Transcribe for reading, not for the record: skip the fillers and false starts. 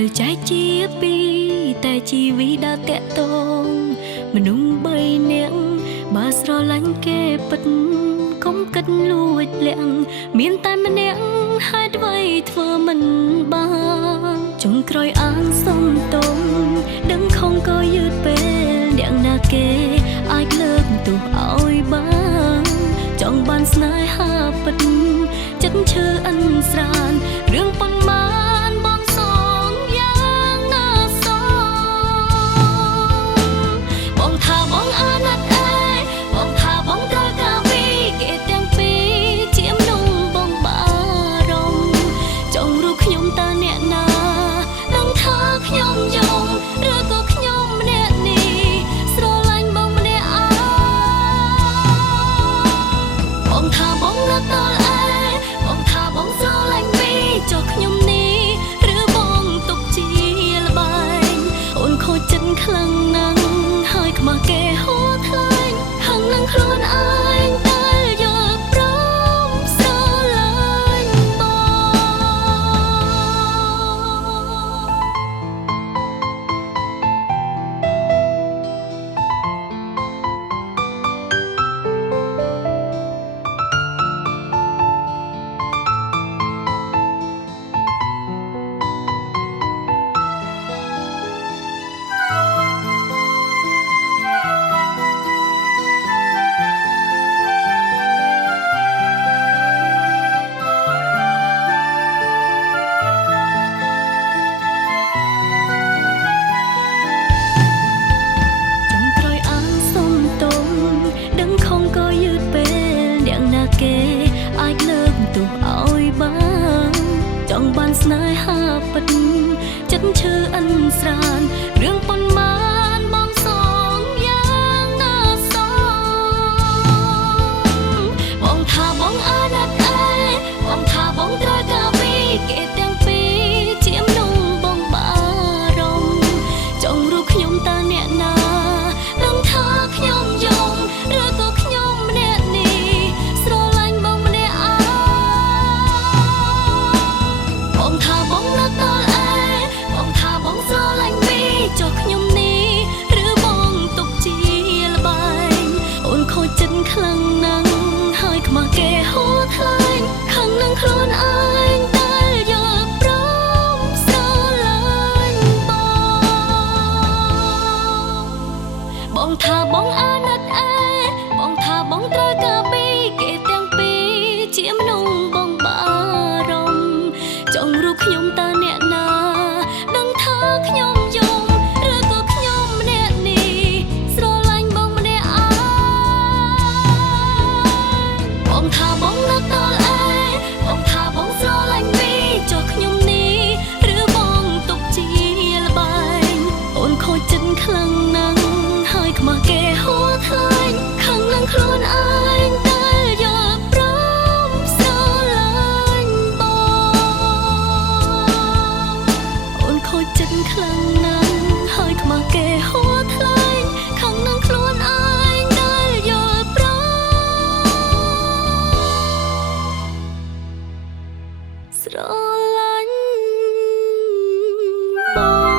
ត្រូវចែកជាពីរតែជីវីដើរតាក់ទងមនុស្ស3នាក់បើស្រឡាញ់គេពិតកុំគិតលួចលាក់មានតែម្នាក់ហេតុអ្វីធ្វើមិនបានចុងក្រោយអានសុំតងដឹងខំក៏យឺតពេលអ្នកណាគេអាចលើកទោសឲ្យបានចង់បានស្នេហាពិតចិត្តឈឺអិនស្រានរឿងប៉ុន្មានបងសងយ៉ាងណាសងបងថាបងអាណិតបងថាបងត្រូវការពីគេទាំងពីរជាមនុស្សបងបារម្ភចង់រូបខ្ញុំតើអ្នកណាដឹងថាខ្ញុំយំឬក៏ខ្ញុំម្នាក់នេះស្រឡាញ់បងម្នាក់បងថាបងនៅតល់បងថាបងស្រឡាញ់ពីចុះខ្ញុំនេះឬបងទុកជាលបែងអូនខូចចិត្តខ្លាំងណាស់ហើយខ្មាស់គេហួថ្លែងហឹងនឹងខ្លួនឯងតែយល់ព្រមស្រឡាញ់បងគេអាចលើកទោសឲ្យបានចង់បានស្នេហាពិតចិត្តឈឺអិនស្រានរឿងប៉ុន្មានបងសងយ៉ាងណាសងបងថាបងអាណិតបងថាបងត្រូវការពីគេទាំងពីរជាមនុស្សបងបារម្ភចង់រូបខ្ញុំតើអ្នកណាដឹងថាខ្ញុំយំឬក៏ខ្ញុំម្នាក់នេះបងថាបងនៅតល់បងថាបងស្រឡាញ់ពីចុះខ្ញុំនេះឬបងទុកជាលបែងអូនខូចចិត្តខ្លាំងណាស់ហើយខ្មាស់គេហួថ្លែងខឹងនឹងខ្លួនឯងតែយល់ព្រមស្រឡាញ់បងថាបងអាណិតបងថាបងត្រូវការពីគេទាំងពីរជាមនុស្សបងបារម្ភចង់រូបខ្ញុំតើអ្នកណាដឹងថាខ្ញុំយំឬក៏ខ្ញុំម្នាក់នេះស្រឡាញ់បងម្នាក់បងថាបងនៅតល់បងថាបងស្រឡាញ់ពីចុះខ្ញុំនេះឬបងទុកជាលបែងអូនខូចចិត្តខ្លាំងណាស់ហើយខ្មាស់គេហួថ្លែងខឹងនឹងខ្លួនឯងតែយល់ព្រមស្រឡាញ់បងខូចចិត្តខ្លាំងណាស់ហើយខ្មាស់គេហួថ្លែងខឹងនឹងខ្លួនឯងដែលយល់ព្រមស្រឡាញ់បង